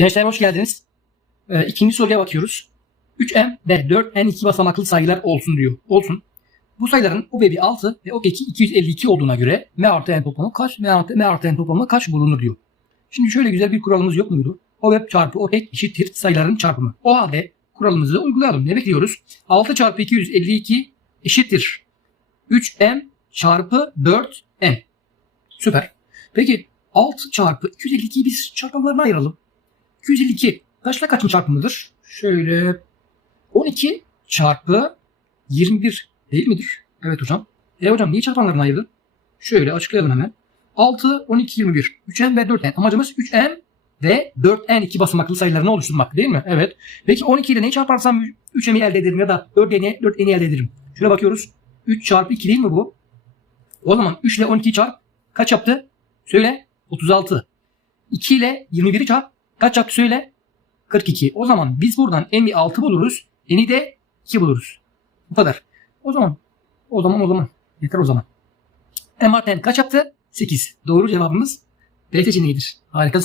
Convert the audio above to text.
Gençler hoş geldiniz. Ee, ikinci soruya bakıyoruz. 3m ve 4n iki basamaklı sayılar olsun diyor. Olsun. Bu sayıların OBEB'i 6 ve OKEK'i 252 olduğuna göre M artı N toplamı kaç, M artı, M artı N toplamı kaç bulunur diyor. Şimdi şöyle güzel bir kuralımız yok muydu? OBEB çarpı OKEK eşittir sayıların çarpımı. O halde kuralımızı uygulayalım. Ne bekliyoruz? 6 çarpı 252 eşittir 3m çarpı 4n. Süper. Peki 6 çarpı 252'yi biz çarpımlarına ayıralım. 252 kaçla kaçın çarpımıdır? Şöyle 12 çarpı 21 değil midir? Evet hocam. E hocam niye çarpanlarına ayırdın? Şöyle açıklayalım hemen. 6, 12, 21. 3n ve 4n. Amacımız 3n ve 4n iki basamaklı sayılarını oluşturmak değil mi? Evet. Peki 12 ile neyi çarparsam 3m'i elde ederim ya da 4n'i 4n'i elde ederim. Şöyle bakıyoruz. 3 çarpı 2 değil mi bu? O zaman 3 ile 12 çarp kaç yaptı? Söyle. 36. 2 ile 21'i çarp kaç yaptı söyle? 42. O zaman biz buradan n'i 6 buluruz. N'i de 2 buluruz. Bu kadar. O zaman o zaman o zaman yeter o zaman. M artı N kaç yaptı? 8. Doğru cevabımız B seçeneğidir. Harika.